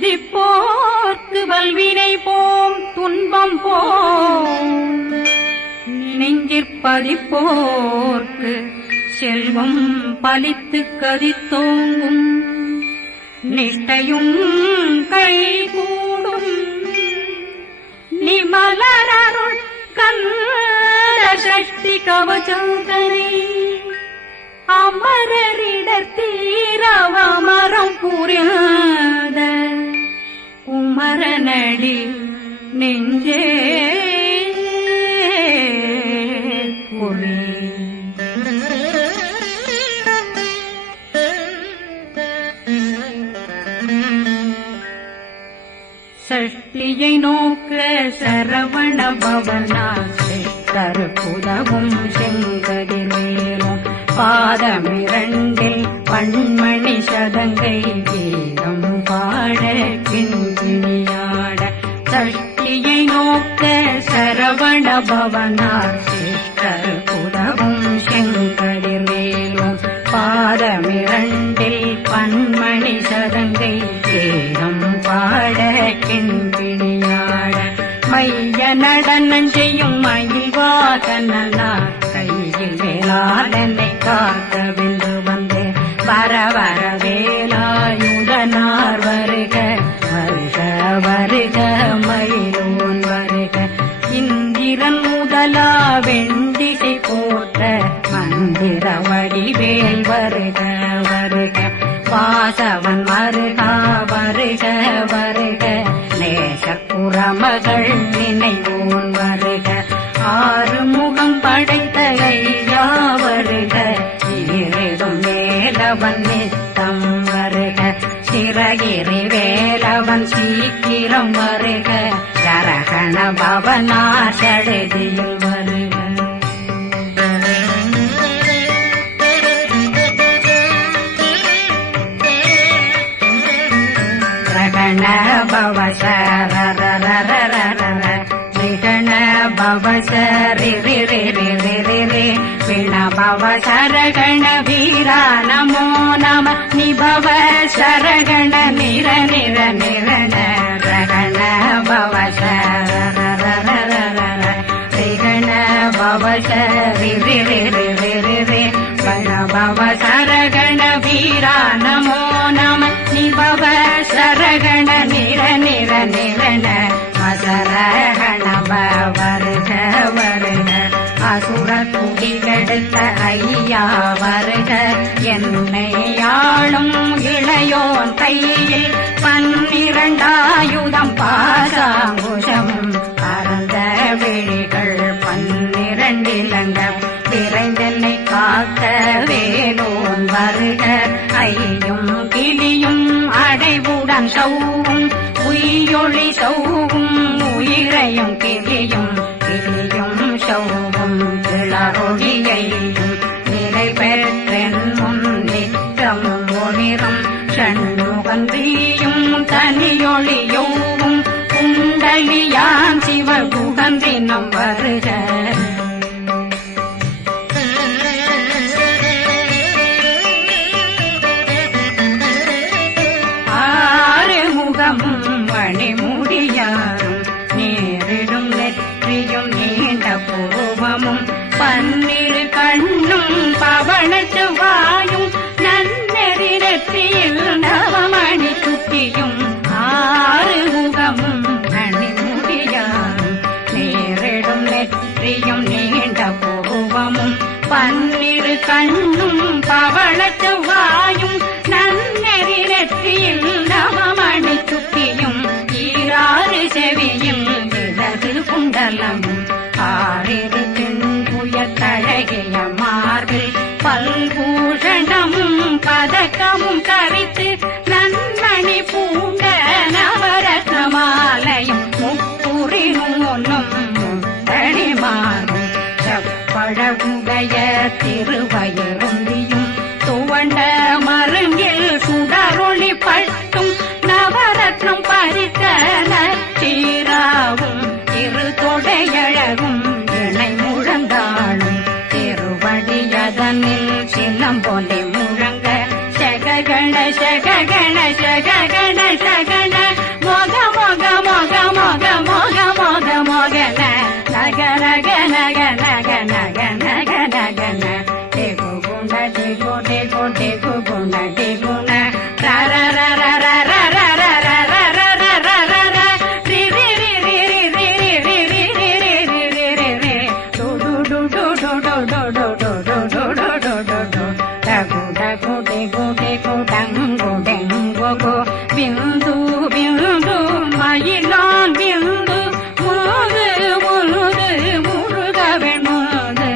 துதிப்போர்க்கு வல்வினை போம் துன்பம் போம் நெஞ்சிற்பதிப்போர்க்கு செல்வம் பலித்து கதித்தோங்கும் நிஷ்டையும் கைகூடும் நிமலரருள் கந்த சக்தி கவசந்தனை அமரரிடர் தீரவமரம் புரியாத குமரனடி நெஞ்சே பொறி சஷ்டியை நோக்க சரவண பவனாசை கருப்புதவும் செங்கதிரேனும் பாதமிரண்டில் பண்மணி சதங்கை கீதம் பாட கிண்கிணியாட சஷ்டியை நோக்க சரவண பவனாசை கருப்புதவும் செங்கதிரேனும் பாதமிரண்டில் பண்மணி சதங்கை கீதம் பாட கிண்கிணியாட மைய நடனம் செய்யும் மயில்வாகனா கையில் வேளாளனை காக்க வென்று வந்து வர வர வேலாயுதனார் வருக வருக வருக மயிலோன் வருக இந்திரன் முதலா வெண்டிசை போற்ற மந்திர வடிவேல் வருக வருக வாசவன் வருகா வருக வருக நேசப்புறமகள் நினைவோன் வருக ஆறு முகம் படைத்த ஐயா வருக ஈரிடும் வேலவன் நித்தம் வருக சிறகிரி வேலவன் சீக்கிரம் வருக ஜரகண பவனார் சடுதியில் வருக ரகண பவசரரரரரர ரிகண பவசரி பிண பவசரகண வீரா நமோ நம நிபவ சரகண நிர நிர நிரண ரகண பவசரரரரர ரிகண பவசரி பிண பவசரகண வீரா நமோ நம நிபவ சரகண நிர நிர நிரண அசரகண வருக வருக அசுர குடிகெடுத்த ஐயா வருக என்னை ஆளும் இளையோன் கையில் 12 பாசாங்குஷம் பரந்த விழிகள் 12 இலங்கம் விரைந்தென்னை காக்க வேலோன் வருக ஐயும் கிளியும் அடைவுடன் சௌவும் உயிரொளி சௌவும் உயிரையும் கிளியும் கிளியும் சௌவும் கிளறொழியையும் நிலை பெற்றென் முன் நிற்றமும் ஒளிரும் ஷண்முகன் வீயும் தனியொளியோவும் குண்டலியான் சிவகுகந்தினம் வருக மணிமுடியாரும் நேரிடும் நெற்றியும் நீண்ட பூவமும் 12 கண்ணும் பவனத்து வாயும் நன்னெறி நெற்றியில் நவமணி சுட்டியும் 6 முகமும் மணிமுடியாரும் நேரிடும் நெற்றியும் நீண்ட பூவமும் 12 கண்ணும் பவனத்து வாயும் நன்னெறி நெற்றியில் நவமணி சுட்டியும் 6 செவியும் இடது குண்டலம் 6 தென்புய தழகிய மார்பில் பல்பூஷணமும் பதக்கமும் கரித்து நன்மணி பூண்ட நவரத்ன மாலையும் முப்புரி நூலும் முத்தணிமாரும் செப்பழகுடைய திருவயருந்தியும் துவண்ட மருங்கில் சுடரொளி பட்டும் நவரத்னம் பறித்த நச்சீராவும் திருத்தொடையழகும் இணை முழந்தாளும் திருவடியதனில் சிலம்பொலி முழங்க சககண சககண சககண சகண டிகு டிகு டிகு குண டிகுண ர ர ர ர ர ர ர ர ர ர ர ர ர ர ரி ரி ரி ரி ரி ரி ரி ரி ரி ரி ரி ரி ரி ரி டு டு டு டு டு டு டு டு டு டு டு டு டு டு டகு டகு டிகு டிகு டங்கு டெங்கு கு பிந்து பிந்து மயிலான் பிந்து முழுது முழுது முழுகவே முழுது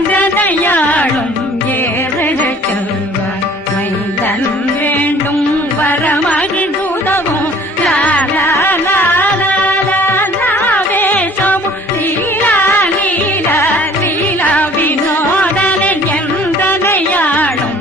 எந்தனையாளும் ஏறக செல்வார் மைந்தன் வேண்டும் வரமகிழ்ந்துதவும் லா லா லா லா லா லா வேஷமும் லீலா லீலா லீலா வினோதனன் எந்தனையாளும்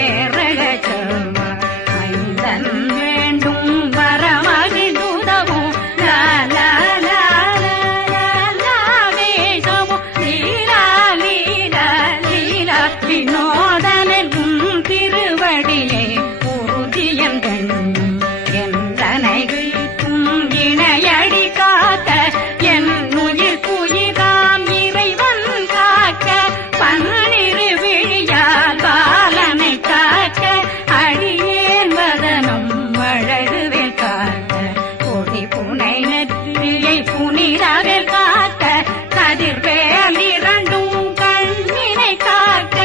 ஏறக செல்வார் மைந்தன் வேண்டும் வரமகிழ்ந்துதவும் லா லா லா லா லா லா வேஷமும் லீலா லீலா லீலா வினோதனன் உன் திருவடியை உறுதியன் என்றனை வீட்டும் இணையடி காக்க என் உயிர் குயிராம் இறைவன் காக்க பன்னிரு விழியால் பாலனை காக்க அடியேன் வதனம் வழகுவேல் காக்க கொடி புனை நெற்றியை புனிதவேல் காக்க கதிர்வேல் இரண்டும் கண்ணினை காக்க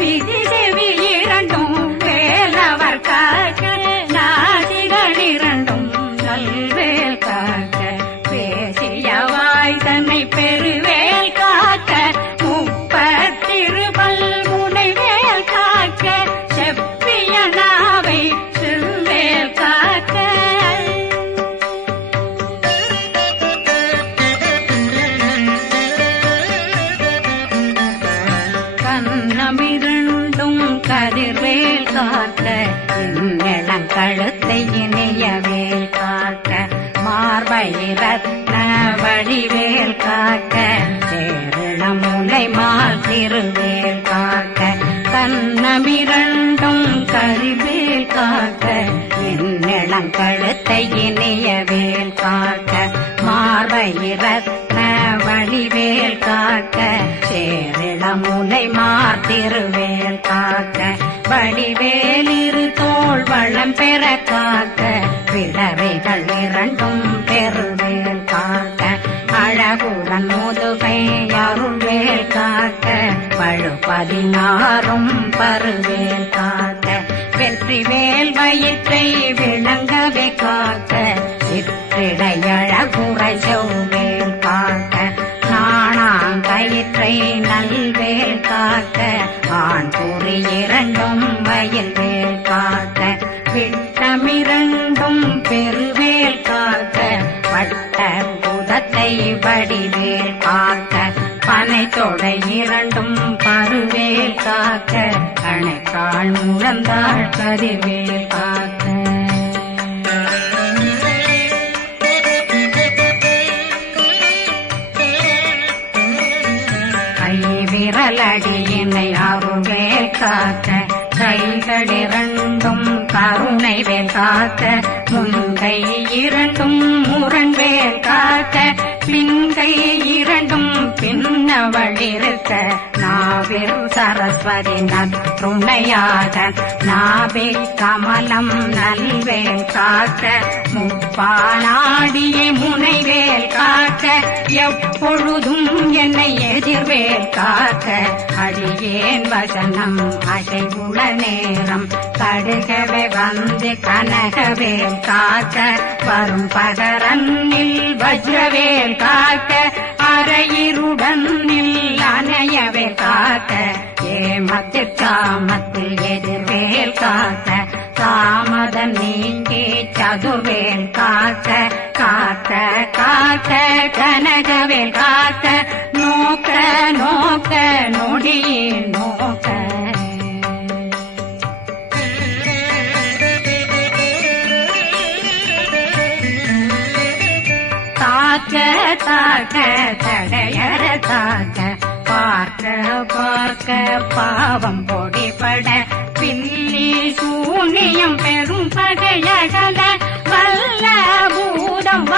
விதி செவி இரண்டும் வேலவர் காக்க நாசிகள் இரண்டும் நல்வேல் காக்க பேசியவாய் தன்னை பெருவேல் காக்க முப்பத்திருபல் முனைவேல் காக்க செப்பிய நாவை செவ்வேல் காக்க கண்ணமிரண்டும் கதிர்வேல் காக்க இளங்கழுத்தை இணையவேல் காக்க மார்பை ரத்ன வடிவேல் காக்க சேரண முலை மால் திருவேல் காக்க கண்ணமிரண்டும் கதிர்வேல் காக்க இளங்கழுத்தை இணையவேல் காக்க மார்பை ரத்ன வடிவேல் காக்க சேரண முலை மார் திருவேல் காக்க வடிவேல் இரு தோள் வளம் பெற காக்க பிறவைகள் இரண்டும் பெருவேல் காக்க அழகுடன் முதுகை அருள்வேல் காக்க பழு 16 பருவேல் காக்க வெற்றிவேல் வயிற்றை விளங்கவே காக்க சிற்றிடையழகுரை செவ்வேல் காக்க நாணாங்கயிற்றை நல்வேல் காக்க ஆண் குறி இரண்டும் வயல்வேல் காக்க விட்டமிரண்டும் பெருவேல் காக்க வட்ட புதத்தை வடிவேல் காக்க பனை தொடை இரண்டும் பருவேல் காக்க அணைக்கால் முழந்தாள் கதிர்வேல் காக்க விரலடியினை அருள்வேல் காக்க கைகள் இரண்டும் கருணை வேல் காக்க முன்கை இரண்டும் முரண்வேல் காக்க பின்கை இரண்டும் பின்னவளிருக்க நாவில் சரஸ்வதி நற்றுணையாக நாவே கமலம் நல்வேல் காக்க முப்பானாடியை முனைவேல் காக்க எப்பொழுதும் என்னை எதிர்வேல் காக்க அடியேன் வசனம் அசைவுள நேரம் கடுகவே வந்து கனகவேல் காக்க வரும் பகரன்னில் வஜ்ரவேல் காக்க அரையிருடன் அணையவே காக்க ஏமத்தில் காமத்தில் எதிர்வேல் காக்க தாமத நீங்கி சதுர்வேல் காக்க காக்க காக்க கனகவேல் காக்க நோக்க நோக்க நொடியே நோக்க தாக்க தாக்க தடையற தாக்க பார்க்க பார்க்க பாவம் பொடிபட பில்லி சூனியம் பெரும் பகையகல வல்ல பூதம்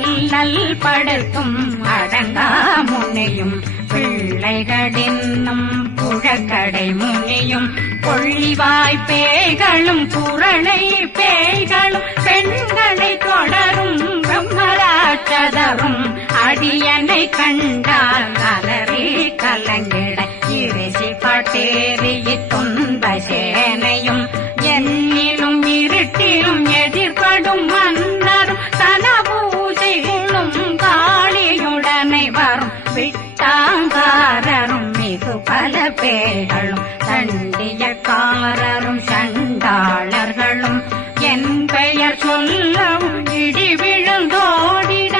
அல்லல் படுத்தும் அடங்கா முனையும் பிள்ளைகளின்னும் புழக்கடை முனியும் கொள்ளிவாய் பேய்களும் குரளை பேய்களும் பெண்களை தொடரும் பிரம்மராட்சதரும் அடியனை கண்டால் அலறி கலங்கிட இரிசி பட்டேறிய துன்ப சேனையும் என்னிலும் இருட்டிலும் எதிர்படும் மன்னரும் தனபூஜைகளும் காளியுடனை வரும் விட்டாங்காரரும் மிகு பல பேர்களும் தண்டியக்காரரும் சண்டாளர்களும் என் பெயர் சொல்லவும் இடி விழுந்தோடிட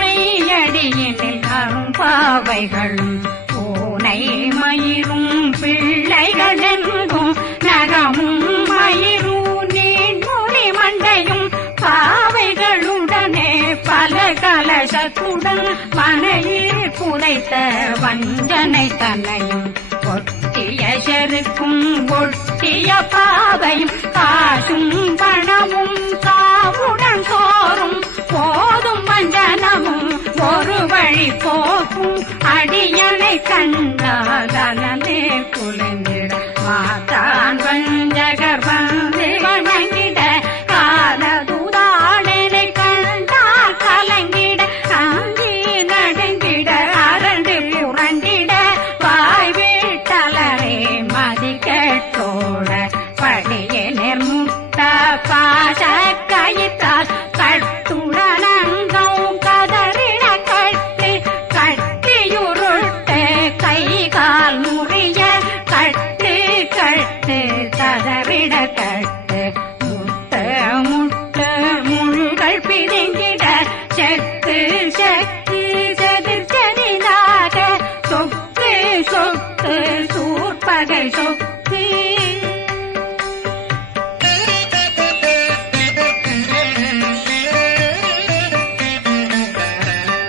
ஆனையடியினில் அரும்பாவைகளும் பூனை மயிரும் பிள்ளைகளெங்கும் நகமும் மயிரும் நீண்முடி மண்டையும் பாவைகளுடனே பல கலசத்துடன் மனையில் புதைத்த வஞ்சனை தன்னையும் ஒட்டிய செருக்கும் ஒட்டிய பாவையும் காசும் பணமும் காவுடன் சோறும் போதும் வஞ்சனமும் ஒரு வழி போக்கும் அடியனை கண்டாலே குளிர்ந்திட மாத்தான் வஞ்சகர் வந்து வணங்கிட காலதுதாடனை கண்டால் கலங்கிட அங்கி நடுங்கிட அரண்டு புரண்டிட வாய் வீட்டலரே மதி கேட்டோட படியே நிர்முட்ட பாச கயிற்றால் கட்டுடனங்கும் கதறிட கட்டு கட்டியுருட்டு கை கால் முறிய கட்டு கட்டு கதறிட கட்டு முட்டு முட்டு முள்கள் பிதுங்கிட செக்கு செக்கு செதிர் செதிலாக சொக்கு சொக்கு சூர்பகை சொக்கு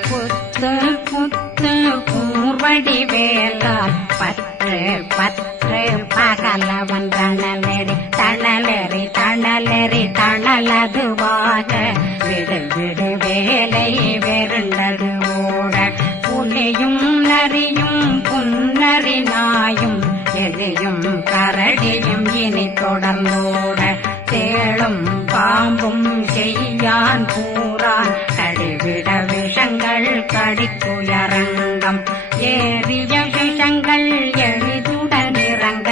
புத்து புத்து கூர்வடி வேலால் பற்று பற்று பகலவன் தணலெறி தணலெறி தணலெறி தணலதுவாக விடு விடு வேலை வெருண்டது ஓட புலியும் நரியும் புன்னரி நாயும் எலியும் கரடியும் இனி தொடர்ந்தோட தேளும் பாம்பும் செய்யான் பூரான் கடிவிட விஷங்கள் கடிக்குயரங்கம் ஏறிய விஷங்கள் எளிதுடன் இறங்க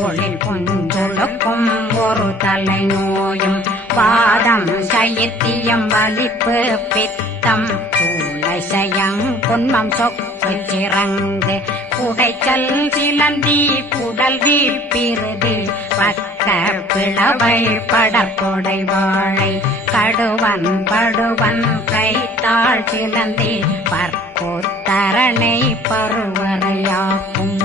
ஒளில் புஞ்சுழுக்கும் ஒரு தலை நோயும் பாதம் சைத்தியம் வலிப்பு பித்தம் சூளைசயம் புன்மம் சொக்கு சிறங்கு குடைச்சல் சிலந்தி குடல் வீப்பிருதி பக்க பிளவை படற்கொடை வாழை கடுவன் படுவன் கைத்தாள் சிலந்தி பற்போத்தரணை பருவரையாக்கும்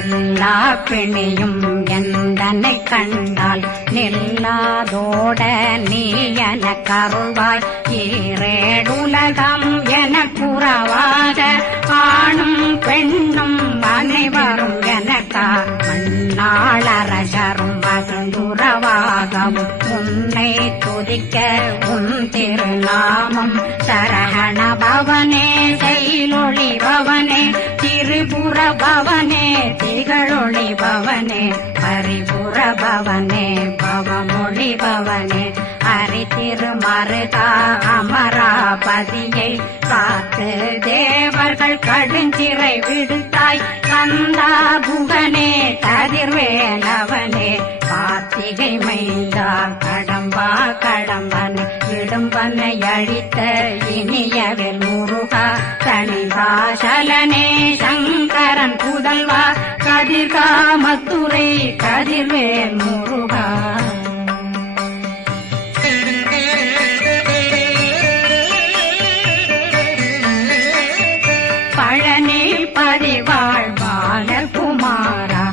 எல்லா பிணியும் எந்தனை கண்டால் நில்லாதோட நீ என கருள்வாய் ஈரேடுலகம் என குறவாக ஆணும் பெண்ணும் அனைவரும் எனக்கா மண்ணாளரசரும் மகந்துறவாகவும் உன்னை துதிக்க உன் திருநாமம் சரகண பவனே செயலொளி பவனே திரிபுர பவனே திகழொளி பவனே பரிபுர பவனே பவமொழி பவனே ஹரி திருமருகா அமராபதியை காத்து தேவர்கள் கடுஞ்சிறை விடுத்தாய் கந்தா குகனே கதிர்வேலவனே கார்த்திகை மைந்தா கடம்பா கடம்பனை இடும்பனை அழித்த இனியவில் முருகா தனிபாசலனே சங்கரன் புதல்வா கதிர்காமத்துறை கதிர்வேல் முருகா பழனி பதிவாழ் பாலர் குமாரா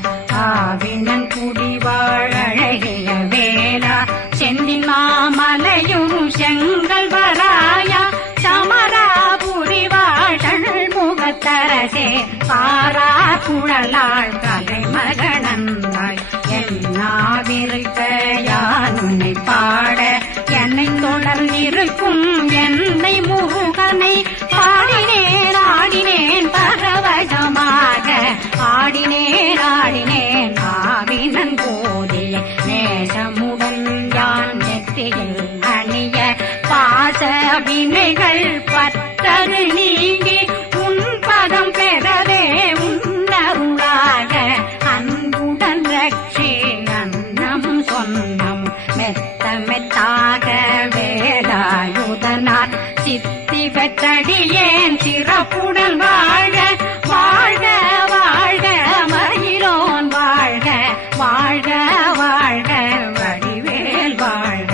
ஆவினன் குடிவாழ் அழகிய வேலா செந்தில் மாமலையும் செங்கல் வரா அரசே காரா குழலாள் கலைமகனந்தாய் என்னாவிருக்க யான் உன்னை பாட என்னை தொடர்ந்திருக்கும் என்னை முருகனை பாடினேன் ஆடினேன் பரவசமாக ஆடினேன் ஆவினன் போதிய நேசமுடன் யான் நெற்றியில் அணிய பாச வினைகள் பற்றரு நீங்கி உன் பதம் பெறவே உன்னருளாக அன்புடன் ரட்சி அன்னம் சொன்னம் மெத்த மெத்தாக வேலாயுதனார் சித்தி பெற்றடியேன் சிறப்புடன் வாழ்க வாழ்க வாழ்க மயிலோன் வாழ்க வாழ்க வாழ்க வடிவேல் வாழ்க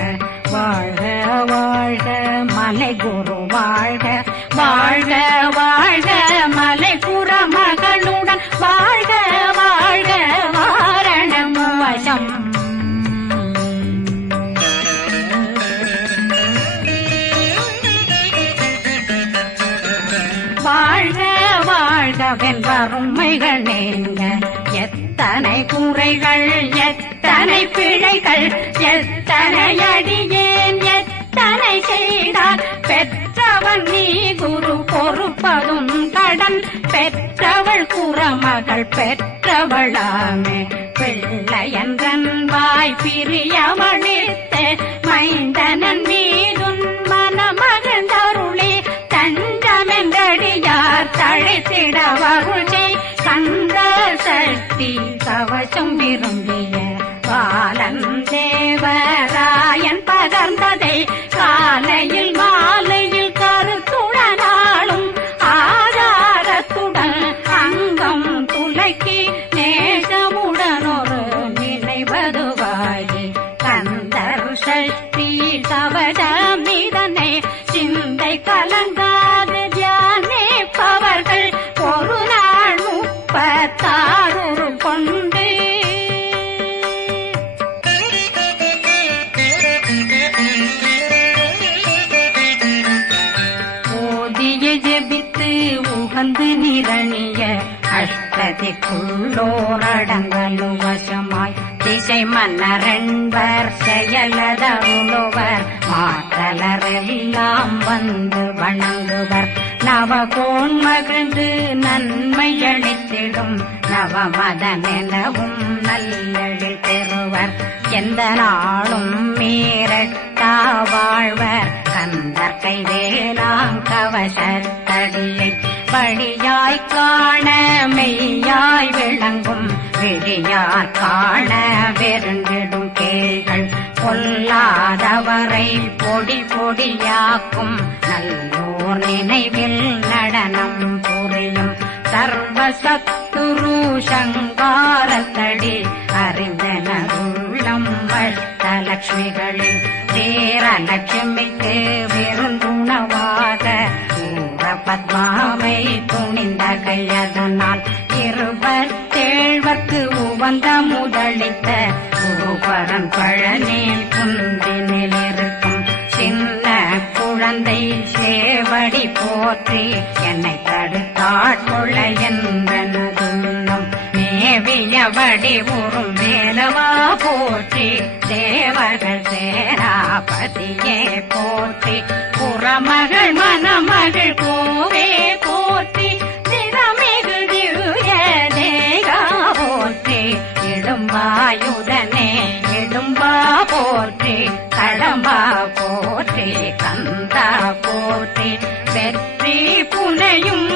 வாழ்க வாழ்க மலை குரு வாழ்க வாழ்க வாழ்க மலை குறமகனுடன் வாழ்க வாழ்க வாரணம் வசம் வாழ்க வாழ்க வெண்பருமைகள் நீங்க எத்தனை குறைகள் எத்தனை பிழைகள் எத்தனை அடியேன் எத்தனை செய்தால் பெற்றவன் நீ குரு பொறுப்பதும் கடன் பெற்றவள் குறமகள் பெற்றவளாமே பிள்ளையன்றன் வாய் பிரியவழித்த மைந்தனன் மீதுன் மனமகந்தருளி தஞ்சமென்றடியார் தழைத்திட வருளை கந்த சக்தி கவசம் விரும்பிய பாலன் தேவராயன் பகர்ந்ததை காலையில் மாலையில் கருத்துடனாலும் ஆதாரத்துடன் அங்கம் துலக்கி நேசமுடனொரு நினைவதுவாகி கந்தர் சக்தி கவசமிதனை சிந்தை கலங்காது தியானிப்பவர்கள் ஒரு நாள் 36 கொண்டு ஓதிய ஜெபித்து உகந்து நிரணிய அஷ்டதிக்குள்ளோரடங்கலு வசமாய் திசை மன்னரன்பர் செயலதருளுவர் மாற்றலரெல்லாம் வந்து வணங்குவர் நவகோன் மகிழ்ந்து நன்மையளித்திடும் நவமதனெனவும் நல்லெழில் பெறுவர் எந்த நாளும் மீறட்டா வாழ்வர் கந்தர் கைவேலாம் கவசத்தடியை வழியாய் காண மெய்யாய் விளங்கும் விழியார் காண வெருண்டிடும் கேள்கள் பொல்லாதவரை பொடி பொடியாக்கும் நல்லோர் நினைவில் நடனம் புரியும் சர்வசத்துரு சங்காரத்தடி அறிந்தனருள்ளம் அஷ்டலட்சுமிகளில் சேரலட்சுமிக்கு விருந்துணவாக பத்மாவை துணிந்த கையதனால் 27 உவந்த முதலித்த குருபரன் பழனி குந்தினில் இருக்கும் சின்ன குழந்தை சேவடி போற்றி என்னை தடுத்தாட்கொள்ள என்பனதுன்னும் மேவியபடி உறும் வேலவா போற்றி தேவர்கள் சேராபதியே போற்றி புறமகள் மணமகள் கோவே போற்றி திறமிகு திவ்ய தேகா போற்றி இடும்பாயுதனே இடும்பா போற்றி கடம்பா போற்றி கந்தா போற்றி வெற்றி புனையும்